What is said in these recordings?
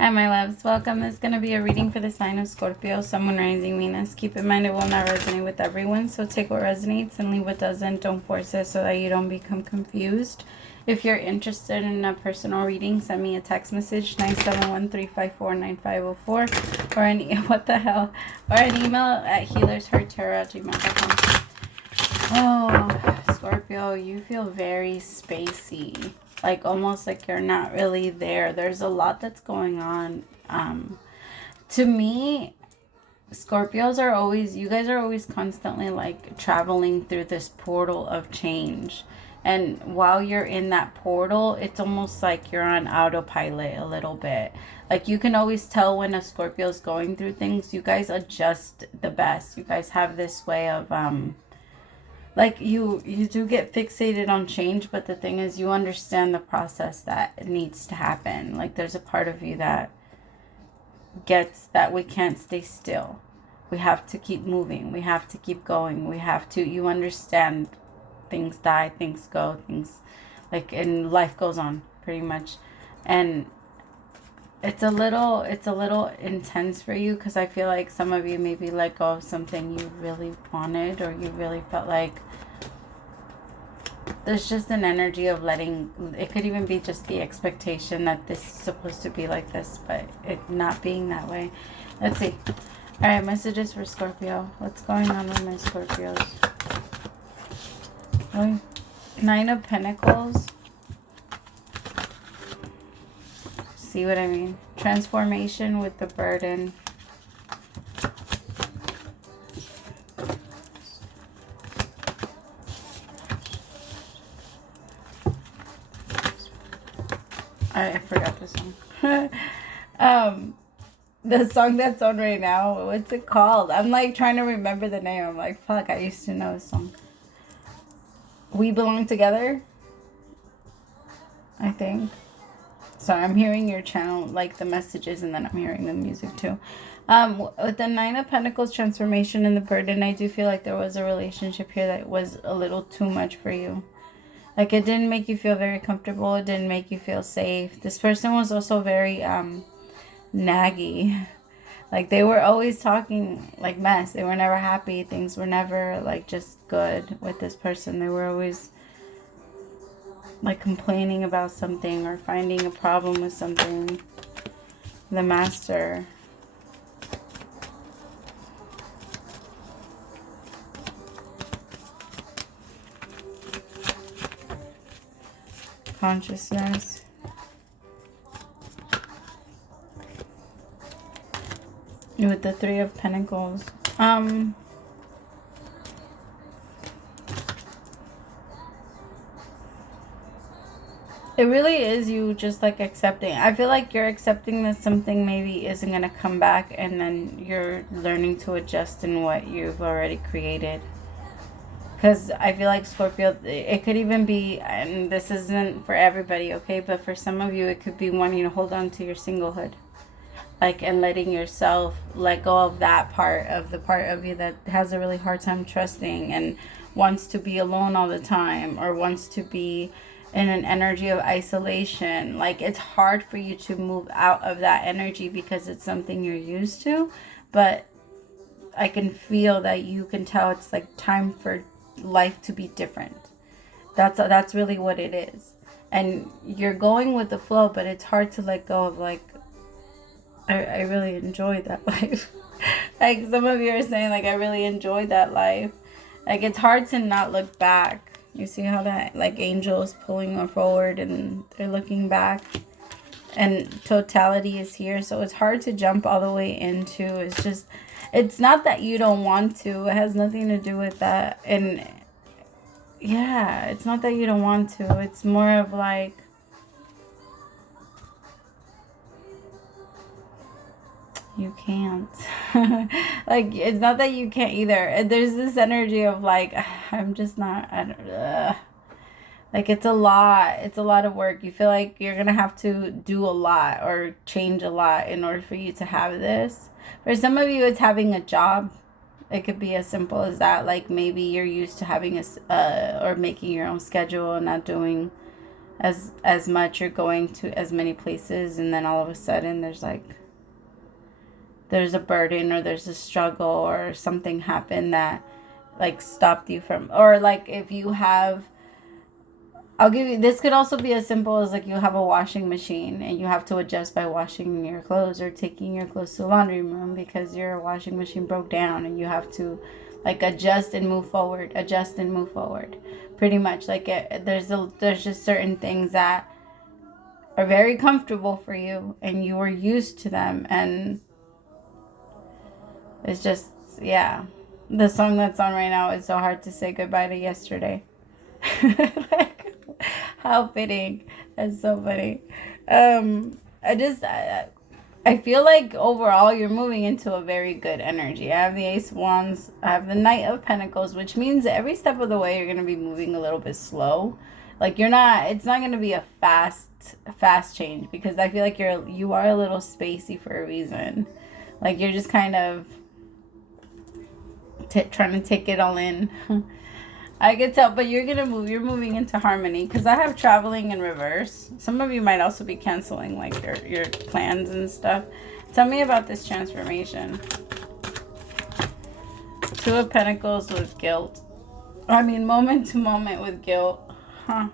Hi, my loves. Welcome. This is going to be a reading for the sign of Scorpio, Sun, Moon, Rising, Venus. Keep in mind it will not resonate with everyone, so take what resonates and leave what doesn't. Don't force it so that you don't become confused. If you're interested in a personal reading, send me a text message, 971-354-9504, or an what the hell, or an email at HealersHeartTarot@gmail.com. Oh, Scorpio, you feel very spacey. Like almost like you're not really there. There's a lot that's going on. To me, Scorpios are always, you guys are always constantly like traveling through this portal of change. And while you're in that portal, it's almost like you're on autopilot a little bit. Like you can always tell when a Scorpio is going through things. You guys adjust the best. You guys have this way of like you do get fixated on change, but the thing is you understand the process that needs to happen. Like there's a part of you that gets that we can't stay still. We have to keep moving. We have to keep going. We have to, you understand, things die, things go, things like, and life goes on pretty much. And it's a little intense for you because I feel like some of you maybe let go of something you really wanted, or you really felt like there's just an energy of letting, it could even be just the expectation that this is supposed to be like this, but it not being that way. Let's see. All right, messages for Scorpio. What's going on with my Scorpios? Oh, 9 of Pentacles. See what I mean? Transformation with the burden. I forgot the song. The song that's on right now, what's it called? I'm like trying to remember the name. I'm like, fuck, I used to know the song. We Belong Together, I think. So I'm hearing your channel, like the messages, and then I'm hearing the music too. With the 9 of Pentacles, transformation and the burden, I do feel like there was a relationship here that was a little too much for you. Like it didn't make you feel very comfortable. It didn't make you feel safe. This person was also very naggy. Like they were always talking like mess. They were never happy. Things were never like just good with this person. They were always like complaining about something or finding a problem with something. The Master. Consciousness. With the 3 of Pentacles. It really is you just like accepting. I feel like you're accepting that something maybe isn't going to come back, and then you're learning to adjust in what you've already created. Because I feel like Scorpio, it could even be, and this isn't for everybody, okay? But for some of you, it could be wanting to hold on to your singlehood. Like, and letting yourself let go of that part of you that has a really hard time trusting and wants to be alone all the time, or wants to be in an energy of isolation. Like, it's hard for you to move out of that energy because it's something you're used to. But I can feel that you can tell it's like time for life to be different. That's really what it is. And you're going with the flow, but it's hard to let go of like, I really enjoyed that life. Like some of you are saying like, I really enjoyed that life. Like it's hard to not look back. You see how that like angel is pulling her forward and they're looking back, and totality is here. So it's hard to jump all the way into. It's just, it's not that you don't want to. It has nothing to do with that. And yeah, it's not that you don't want to. It's more of like, you can't. Like, it's not that you can't either. There's this energy of like, I'm just not, I don't, like it's a lot of work. You feel like you're gonna have to do a lot or change a lot in order for you to have this. For some of you, it's having a job. It could be as simple as that. Like maybe you're used to having or making your own schedule and not doing as much, you're going to as many places, and then all of a sudden there's a burden, or there's a struggle, or something happened that like stopped you from, or like if you have, I'll give you, this could also be as simple as like you have a washing machine and you have to adjust by washing your clothes or taking your clothes to the laundry room because your washing machine broke down, and you have to like adjust and move forward, pretty much. Like there's just certain things that are very comfortable for you and you are used to them, and it's just, yeah. The song that's on right now is So Hard to Say Goodbye to Yesterday. Like, how fitting. That's so funny. I feel like overall you're moving into a very good energy. I have the Ace of Wands. I have the Knight of Pentacles, which means that every step of the way you're going to be moving a little bit slow. Like it's not going to be a fast change, because I feel like you are a little spacey for a reason. Like you're just kind of trying to take it all in. I could tell, but you're moving into harmony, because I have traveling in reverse. Some of you might also be canceling like your plans and stuff. Tell me about this transformation. Two of Pentacles with guilt. I mean, moment to moment with guilt. Huh.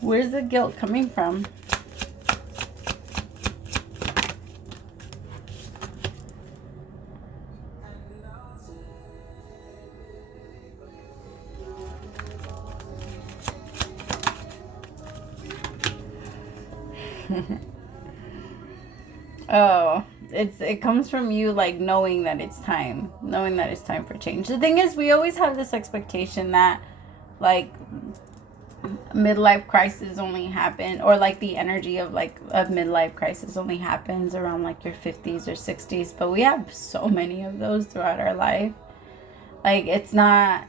Where's the guilt coming from? Oh, it comes from you like knowing that it's time for change. The thing is, we always have this expectation that like midlife crisis only happen, or like the energy of like a midlife crisis only happens around like your 50s or 60s, but we have so many of those throughout our life. Like it's not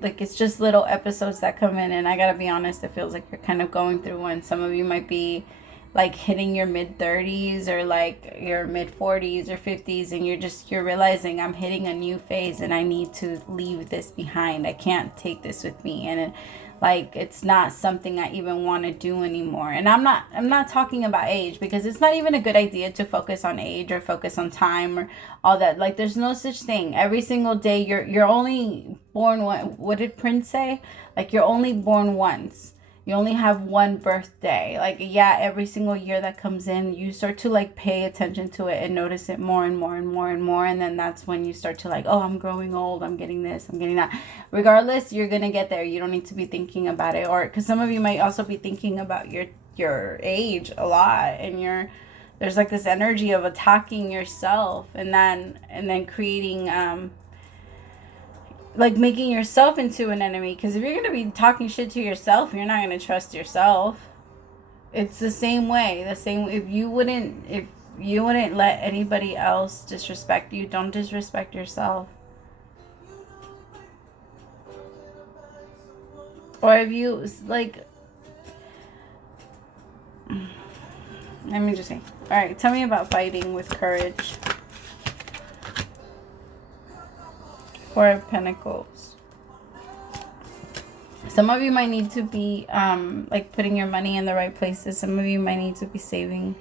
like, it's just little episodes that come in, and I gotta be honest, it feels like you're kind of going through one. Some of you might be like hitting your mid 30s or like your mid 40s or 50s, and you're realizing, I'm hitting a new phase and I need to leave this behind. I can't take this with me, and like it's not something I even want to do anymore. And I'm not talking about age, because it's not even a good idea to focus on age or focus on time or all that. Like there's no such thing. Every single day you're only born one. What did Prince say? Like you're only born once. You only have one birthday. Like, yeah, every single year that comes in, you start to like pay attention to it and notice it more and more and more and more. And then that's when you start to like, oh, I'm growing old. I'm getting this. I'm getting that. Regardless, you're going to get there. You don't need to be thinking about it. Or because some of you might also be thinking about your age a lot. And there's like this energy of attacking yourself and then creating like making yourself into an enemy. Because if you're going to be talking shit to yourself, you're not going to trust yourself. It's the same way. If you wouldn't let anybody else disrespect you, don't disrespect yourself. Or if you like, let me just say, all right, tell me about fighting with courage. Four of Pentacles. Some of you might need to be like putting your money in the right places. Some of you might need to be saving.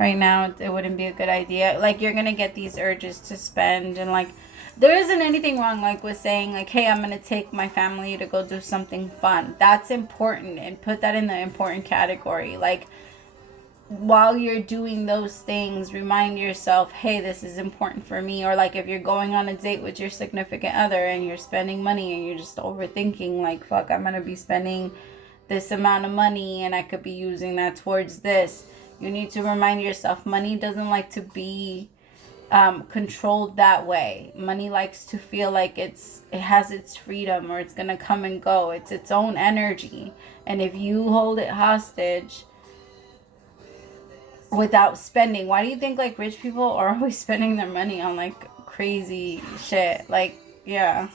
Right now, it wouldn't be a good idea. Like you're gonna get these urges to spend, and like there isn't anything wrong like with saying like, hey, I'm gonna take my family to go do something fun. That's important, and put that in the important category. Like while you're doing those things, remind yourself, hey, this is important for me. Or like if you're going on a date with your significant other and you're spending money and you're just overthinking like, fuck, I'm gonna be spending this amount of money and I could be using that towards this. You need to remind yourself, money doesn't like to be controlled that way. Money likes to feel like it has its freedom, or it's gonna come and go. It's its own energy, and if you hold it hostage without spending, why do you think like rich people are always spending their money on like crazy shit? Like, yeah,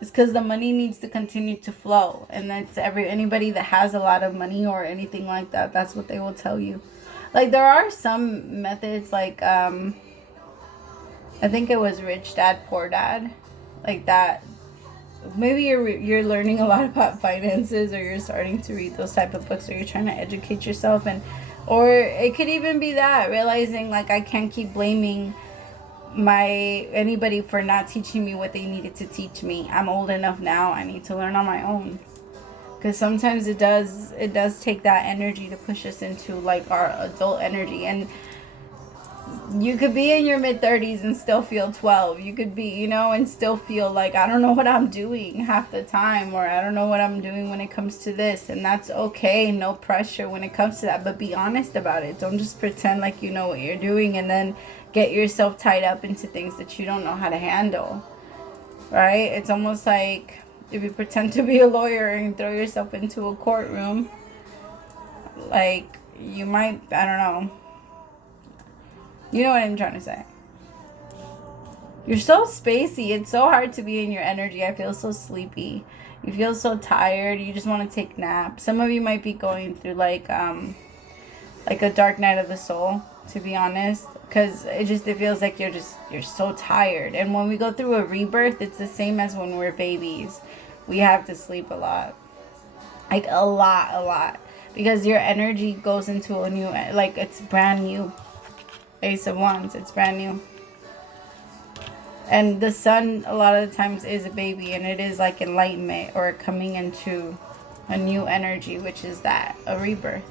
it's because the money needs to continue to flow, and that's anybody that has a lot of money or anything like that, that's what they will tell you. Like there are some methods like I think it was Rich Dad Poor Dad, like that maybe you're learning a lot about finances, or you're starting to read those type of books, or you're trying to educate yourself, and or it could even be that realizing like I can't keep blaming anybody for not teaching me what they needed to teach me. I'm old enough now. I need to learn on my own. Because sometimes it does take that energy to push us into like our adult energy. And you could be in your mid-30s and still feel 12. You could be, you know, and still feel like I don't know what I'm doing half the time, or I don't know what I'm doing when it comes to this. And that's okay. No pressure when it comes to that. But be honest about it. Don't just pretend like you know what you're doing and then get yourself tied up into things that you don't know how to handle. Right? It's almost like if you pretend to be a lawyer and throw yourself into a courtroom, like you might, I don't know. You know what I'm trying to say. You're so spacey. It's so hard to be in your energy. I feel so sleepy. You feel so tired. You just want to take naps. Some of you might be going through like a dark night of the soul, to be honest. Because it feels like you're so tired. And when we go through a rebirth, it's the same as when we're babies. We have to sleep a lot. Like a lot. Because your energy goes into a new, like it's brand new. Ace of Wands, it's brand new. And the sun a lot of the times is a baby, and it is like enlightenment or coming into a new energy, which is that, a rebirth.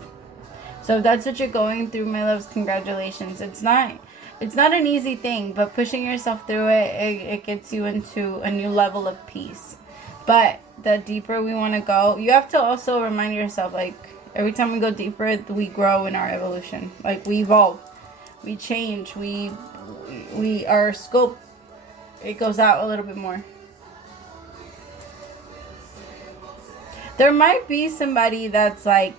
So if that's what you're going through, my loves, congratulations. It's not an easy thing, but pushing yourself through it gets you into a new level of peace. But the deeper we want to go, you have to also remind yourself, like every time we go deeper, we grow in our evolution. Like we evolve. We change, our scope, it goes out a little bit more. There might be somebody that's like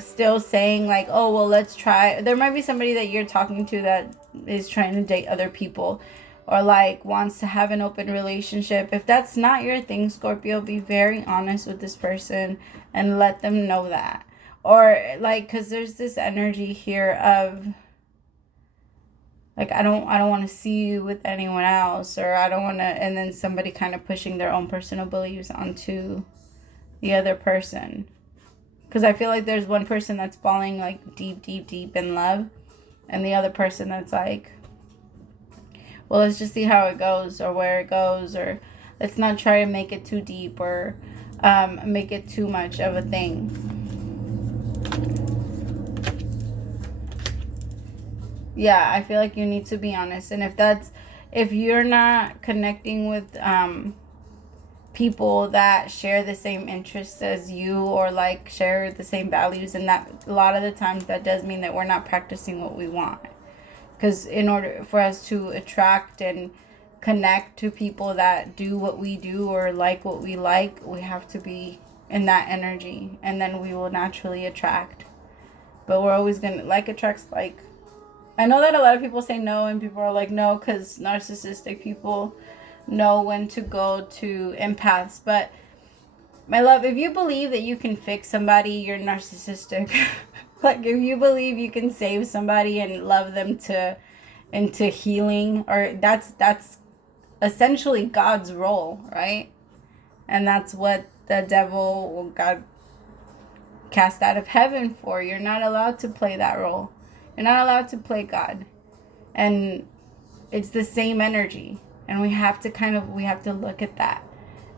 still saying like, oh, well, let's try. There might be somebody that you're talking to that is trying to date other people, or like wants to have an open relationship. If that's not your thing, Scorpio, be very honest with this person and let them know that. Or like, because there's this energy here of like, I don't want to see you with anyone else, or I don't want to, and then somebody kind of pushing their own personal beliefs onto the other person. Because I feel like there's one person that's falling like deep in love, and the other person that's like, well, let's just see how it goes, or where it goes, or let's not try to make it too deep, or make it too much of a thing. Yeah, I feel like you need to be honest. And if you're not connecting with people that share the same interests as you, or like share the same values, and that a lot of the times that does mean that we're not practicing what we want. Because in order for us to attract and connect to people that do what we do or like what we like, we have to be in that energy, and then we will naturally attract. But we're always gonna, like attracts like. I know that a lot of people say no, and people are like, no, because narcissistic people know when to go to empaths. But, my love, if you believe that you can fix somebody, you're narcissistic. Like, if you believe you can save somebody and love them into healing, or that's essentially God's role, right? And that's what the devil or God cast out of heaven for. You're not allowed to play that role. You're not allowed to play God. And it's the same energy. And we have to look at that.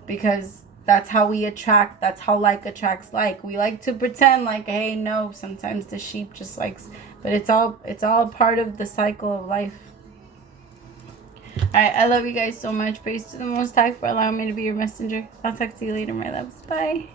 Because that's how we attract. That's how like attracts like. We like to pretend like, hey, no, sometimes the sheep just likes. But it's all part of the cycle of life. Alright, I love you guys so much. Praise to the Most High for allowing me to be your messenger. I'll talk to you later, my loves. Bye.